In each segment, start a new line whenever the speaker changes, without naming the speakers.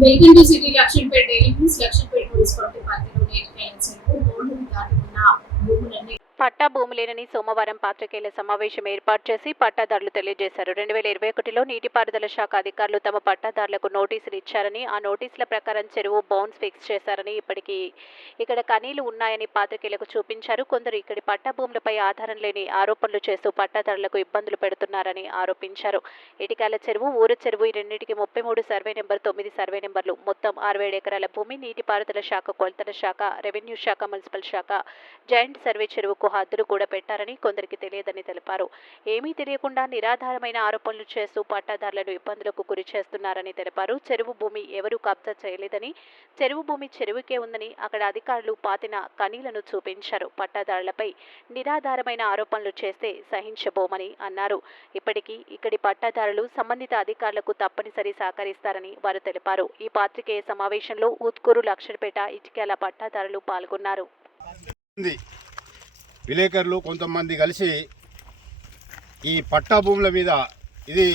Welcome to city Lakshmipeta daily news Lakshmipeta municipality పరిధిలో నేటికైన
పట్టా భూమి లేనని సోమవారం పాత్రికేయుల సమావేశం ఏర్పాటు చేసి పట్టాదారులు తెలియజేశారు. రెండు వేల ఇరవై ఒకటిలో నీటిపారుదల శాఖ అధికారులు తమ పట్టాదారులకు నోటీసులు ఇచ్చారని ఆ నోటీసుల ప్రకారం చెరువు బౌన్స్ ఫిక్స్ చేశారని ఇప్పటికీ ఇక్కడ కనీలు ఉన్నాయని పాత్రికేయులకు చూపించారు. కొందరు ఇక్కడి పట్టా భూములపై ఆధారం లేని ఆరోపణలు చేస్తూ పట్టాదారులకు ఇబ్బందులు పెడుతున్నారని ఆరోపించారు. ఇటికాల చెరువు ఊరు చెరువు ఈ రెండింటికి ముప్పై మూడు సర్వే నెంబర్ తొమ్మిది సర్వే నెంబర్లు. మొత్తం అరవై ఏడు ఎకరాల భూమి నీటిపారుదల శాఖ కొలతల శాఖ రెవెన్యూ శాఖ మున్సిపల్ శాఖ జాయింట్ సర్వే చెరువుకు హద్దులు కూడా పెట్టారని కొందరికి తెలియదని తెలిపారు. ఏమీ తెలియకుండా నిరాధారమైన ఆరోపణలు చేస్తూ పట్టాదారులను ఇబ్బందులకు గురి చేస్తున్నారని తెలిపారు. చెరువు భూమి ఎవరూ కబ్జా చేయలేదని చెరువు భూమి చెరువుకే ఉందని అక్కడ అధికారులు పాతిన కనీలను చూపించారు. పట్టాదారులపై నిరాధారమైన ఆరోపణలు చేస్తే సహించబోమని అన్నారు. ఇప్పటికీ ఇక్కడి పట్టాదారులు సంబంధిత అధికారులకు తప్పనిసరి సహకరిస్తారని వారు తెలిపారు. ఈ పాత్రికేయ సమావేశంలో ఉత్కూరు లక్షణపేట ఇటికేల పట్టాదారులు పాల్గొన్నారు.
విలేకరులు కొంతమంది కలిసి ఈ పట్టా భూముల మీద ఇది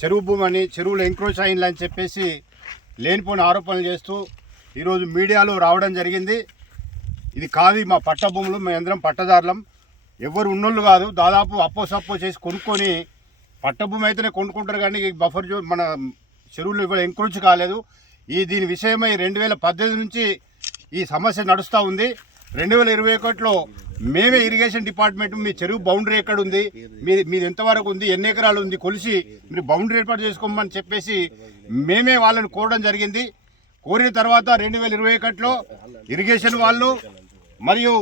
చెరువు భూమి అని చెరువులు ఎంక్రోచ్ అయిందని అని చెప్పేసి లేనిపోని ఆరోపణలు చేస్తూ ఈరోజు మీడియాలో రావడం జరిగింది. ఇది కాదు మా పట్ట భూములు మేమందరం పట్టదారులం. ఎవరు ఉన్నోళ్ళు కాదు దాదాపు అప్పో సప్పో చేసి కొనుక్కొని పట్ట భూమి అయితేనే కొనుక్కుంటారు కానీ బఫర్ జోన్ మన చెరువులు ఇవాళ ఎంక్రోచ్ కాలేదు. ఈ దీని విషయమై రెండు వేల పద్దెనిమిది నుంచి ఈ సమస్య నడుస్తూ ఉంది. రెండు వేల ఇరవై ఒకటిలో మేమే ఇరిగేషన్ డిపార్ట్మెంట్ మీ చెరువు బౌండరీ ఎక్కడ ఉంది మీ మీది ఎంతవరకు ఉంది ఎన్ని ఎకరాలు ఉంది కొలిసి మీరు బౌండరీ ఏర్పాటు చేసుకోమని చెప్పేసి మేమే వాళ్ళని కోరడం జరిగింది. కోరిన తర్వాత రెండు వేల ఇరవై ఒకటిలో ఇరిగేషన్ వాళ్ళు మరియు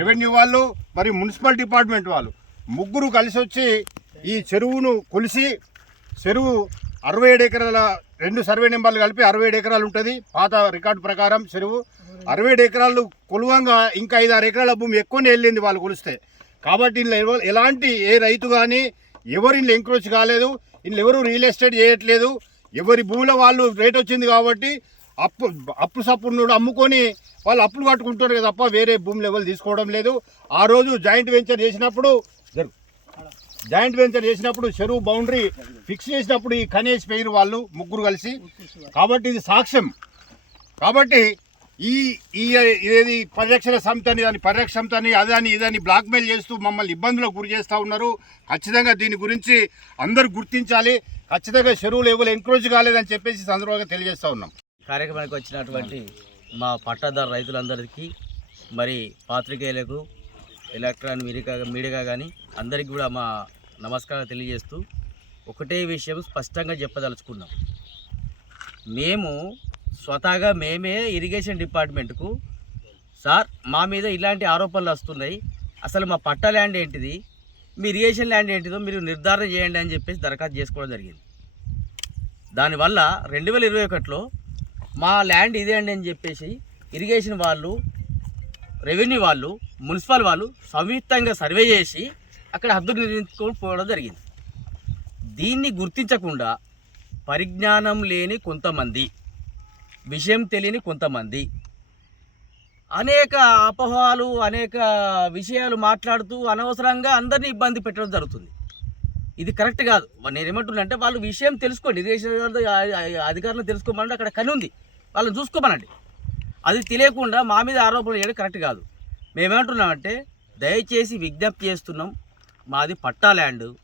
రెవెన్యూ వాళ్ళు మరియు మున్సిపల్ డిపార్ట్మెంట్ వాళ్ళు ముగ్గురు కలిసి వచ్చి ఈ చెరువును కొలిసి చెరువు అరవై ఏడు ఎకరాల రెండు సర్వే నెంబర్లు కలిపి అరవై ఏడు ఎకరాలు ఉంటుంది. పాత రికార్డు ప్రకారం చెరువు అరవై ఏడు ఎకరాలు కొలువంగా ఇంకా ఐదు ఆరు ఎకరాల భూమి ఎక్కువనే వెళ్ళింది వాళ్ళు కొలిస్తే. కాబట్టి ఇందులో ఎలాంటి ఏ రైతు కానీ ఎవరు ఇందులో ఎంక్రోచ్ కాలేదు ఇందులో ఎవరు రియల్ ఎస్టేట్ చేయట్లేదు ఎవరి భూమిలో వాళ్ళు రేట్ వచ్చింది కాబట్టి అప్పు అప్పు సప్పుడు అమ్ముకొని వాళ్ళు అప్పులు కట్టుకుంటారు కదా తప్ప వేరే భూమి ఎవరు తీసుకోవడం లేదు. ఆ రోజు జాయింట్ వెంచర్ చేసినప్పుడు జరుగు. జాయింట్ వెంచర్ చేసినప్పుడు చెరువు బౌండరీ ఫిక్స్ చేసినప్పుడు ఈ కనేసి పేరు వాళ్ళు ముగ్గురు కలిసి. కాబట్టి ఇది సాక్ష్యం. కాబట్టి ఈ ఈ ఇదేది పరిరక్షణ సమితి అని దాని పరిరక్షణ సమితి అని అదని ఇదని బ్లాక్మెయిల్ చేస్తూ మమ్మల్ని ఇబ్బందులకు గురి చేస్తూ ఉన్నారు. ఖచ్చితంగా దీని గురించి అందరూ గుర్తించాలి. ఖచ్చితంగా చెరువులు ఎవరు ఎంక్రోజ్ కాలేదని చెప్పేసి సందర్భంగా తెలియజేస్తూ ఉన్నాం.
కార్యక్రమానికి వచ్చినటువంటి మా పట్టాదారు రైతులందరికీ మరి పాత్రికేయులకు ఎలక్ట్రానిక్ మీడియా మీడియా కానీ అందరికీ కూడా మా నమస్కారం తెలియజేస్తూ ఒకటే విషయం స్పష్టంగా చెప్పదలుచుకున్నాం. మేము స్వతహాగా మేమే ఇరిగేషన్ డిపార్ట్మెంట్కు. సార్ మా మీద ఇలాంటి ఆరోపణలు వస్తున్నాయి. అసలు మా పట్ట ల్యాండ్ ఏంటిది? మీ ఇరిగేషన్ ల్యాండ్ ఏంటిదో మీరు నిర్ధారణ చేయండి అని చెప్పేసి దరఖాస్తు చేసుకోవడం జరిగింది. దానివల్ల రెండు వేల ఇరవై ఒకటిలో మా ల్యాండ్ ఇదే అండి అని చెప్పేసి ఇరిగేషన్ వాళ్ళు రెవెన్యూ వాళ్ళు మున్సిపల్ వాళ్ళు సంయుక్తంగా సర్వే చేసి అక్కడ హద్దులు నిర్మించుకొని పోవడం జరిగింది. దీన్ని గుర్తించకుండా పరిజ్ఞానం లేని కొంతమంది విషయం తెలియని కొంతమంది. అనేక అపోహలు అనేక విషయాలు మాట్లాడుతూ అనవసరంగా అందరినీ ఇబ్బంది పెట్టడం జరుగుతుంది. ఇది కరెక్ట్ కాదు. నేను ఏమంటున్నా అంటే వాళ్ళు విషయం తెలుసుకోండి. ఇరిగేషన్ అధికారులు తెలుసుకోమనండి. అక్కడ కని ఉంది. వాళ్ళని చూసుకోమనండి. అది తెలియకుండా మా మీద ఆరోపణలు చేయడం కరెక్ట్ కాదు. మేమేమంటున్నామంటే దయచేసి విజ్ఞప్తి చేస్తున్నాం. మాది పట్టా ల్యాండ్.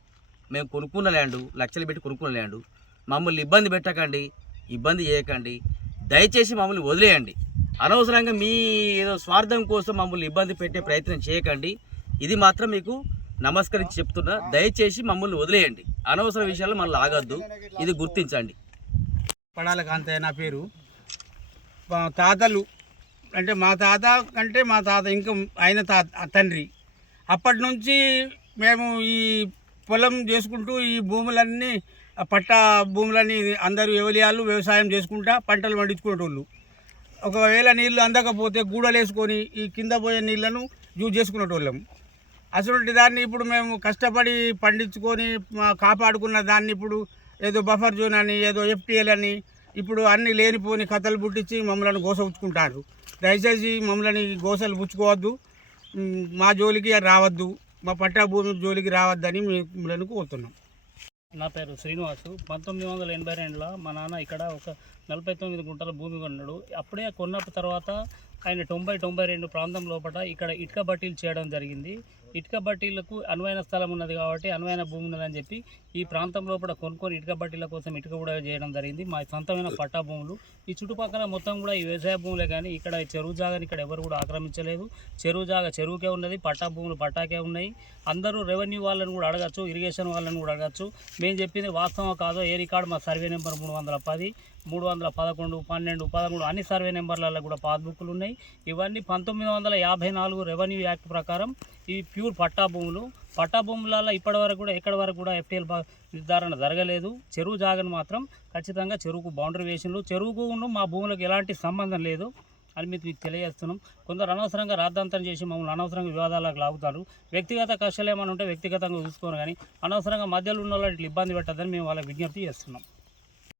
మేము కొనుక్కున్న ల్యాండ్ లక్షలు పెట్టి కొనుక్కున్న ల్యాండ్. మమ్మల్ని ఇబ్బంది పెట్టకండి. ఇబ్బంది చేయకండి. దయచేసి మమ్మల్ని వదిలేయండి. అనవసరంగా మీ ఏదో స్వార్థం కోసం మమ్మల్ని ఇబ్బంది పెట్టే ప్రయత్నం చేయకండి. ఇది మాత్రం మీకు నమస్కరించి చెప్తున్నా. దయచేసి మమ్మల్ని వదిలేయండి. అనవసర విషయాలు మళ్ళీ ఆగద్దు. ఇది గుర్తించండి.
పడాల కాంతయ్య నా పేరు. మా తాతలు అంటే మా తాత అంటే మా తాత ఇంకా ఆయన తాత తండ్రి. అప్పటి నుంచి మేము ఈ పొలం చేసుకుంటూ ఈ భూములన్నీ పట్ట భూములన్నీ అందరూ ఎవలియాళ్ళు వ్యవసాయం చేసుకుంటా పంటలు పండించుకునేటోళ్ళు. ఒకవేళ నీళ్ళు అందకపోతే గూడలు వేసుకొని ఈ కింద పోయే నీళ్ళను యూజ్ చేసుకునేటోళ్ళం. అటువంటి దాన్ని ఇప్పుడు మేము కష్టపడి పండించుకొని కాపాడుకున్న దాన్ని ఇప్పుడు ఏదో బఫర్ జోన్ అని ఏదో ఎఫ్టీఎల్ అని ఇప్పుడు అన్ని లేనిపోని కథలు పుట్టించి మమ్మల్ని గోస పుచ్చుకుంటారు దయచేసి మమ్మల్ని గోసలు పుచ్చుకోవద్దు. మా జోలికి రావద్దు. మా పట్టా భూమి జోలికి రావద్దని మిమ్మల్ని కోరుతున్నాం.
నా పేరు శ్రీనివాసు. పంతొమ్మిది వందల ఎనభై రెండులో మా నాన్న ఇక్కడ ఒక నలభై తొమ్మిది గుంటల భూమి కొన్నాడు. అప్పుడే కొన్న తర్వాత ఆయన తొంభై తొంభై రెండు ప్రాంతం లోపల ఇక్కడ ఇటుక బట్టీలు చేయడం జరిగింది. ఇటుక బట్టీలకు అనువైన స్థలం ఉన్నది కాబట్టి అనువైన భూమి ఉన్నదని చెప్పి ఈ ప్రాంతం లోపల కొనుక్కొని ఇటుక బట్టీల కోసం ఇటుక కూడా చేయడం జరిగింది. మా సొంతమైన పట్టా భూములు. ఈ చుట్టుపక్కల మొత్తం కూడా ఈ వ్యవసాయ భూములే కానీ ఇక్కడ చెరువు జాగాని ఇక్కడ ఎవరు కూడా ఆక్రమించలేదు. చెరువు జాగా చెరువుకే ఉన్నది పట్టా భూములు పట్టాకే ఉన్నాయి. అందరూ రెవెన్యూ వాళ్ళని కూడా అడగచ్చు ఇరిగేషన్ వాళ్ళని కూడా అడగచ్చు. మేము చెప్పింది వాస్తవం కాదో ఏ రికార్డు? మా సర్వే నెంబర్ మూడు వందల పది మూడు వందల పదకొండు పన్నెండు పదమూడు అన్ని సర్వే నెంబర్లలో కూడా పాస్బుక్లు ఉన్నాయి. ఇవన్నీ పంతొమ్మిది వందల యాభై నాలుగు రెవెన్యూ యాక్ట్ ప్రకారం ఈ ప్యూర్ పట్టా భూములు. పట్టా భూములలో ఇప్పటి వరకు కూడా ఎక్కడి వరకు కూడా ఎఫ్టీఎల్ నిర్ధారణ జరగలేదు. చెరువు జాగను మాత్రం ఖచ్చితంగా చెరువుకు బౌండరీ వేసిండ్రు. చెరువుకు మా భూములకు ఎలాంటి సంబంధం లేదు అని మీకు మీకు తెలియజేస్తున్నాం. కొందరు అనవసరంగా రాద్ధాంతం చేసి మమ్మల్ని అనవసరంగా వివాదాలకు లాగుతారు. వ్యక్తిగత కష్టాలు ఏమైనా ఉంటే వ్యక్తిగతంగా చూసుకోరు కానీ అనవసరంగా మధ్యలో ఉన్న వాళ్ళు ఇట్లా ఇబ్బంది పెట్టద్దని మేము వాళ్ళకి విజ్ఞప్తి చేస్తున్నాం.